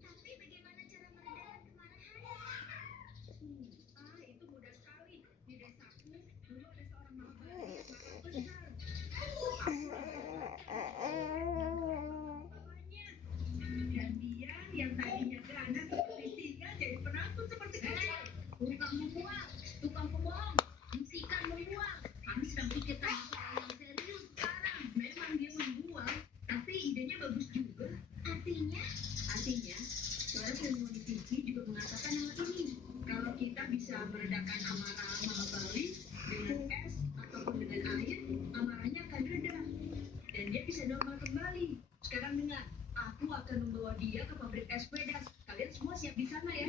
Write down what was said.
Tapi bagaimana cara meredakan kemarahan? Itu mudah sekali. Di desaku dulu ada seorang mahabali yang marah besar. Dan dia yang tadinya ganas seperti singa jadi penakut seperti kucing. Tukang membuang, tukang pembohong, hentikan membuang. Kami sedang pikirkan soal yang serius sekarang. Memang dia membuang, tapi idenya bagus juga. Artinya, seorang ilmuwan fikih juga mengatakan hal ini. Kalau kita bisa meredakan amarah Mahabali dengan es ataupun dengan air, amarahnya akan reda dan dia bisa normal kembali. Sekarang dengar, aku akan membawa dia ke pabrik es Vedas. Kalian semua siap di sana ya?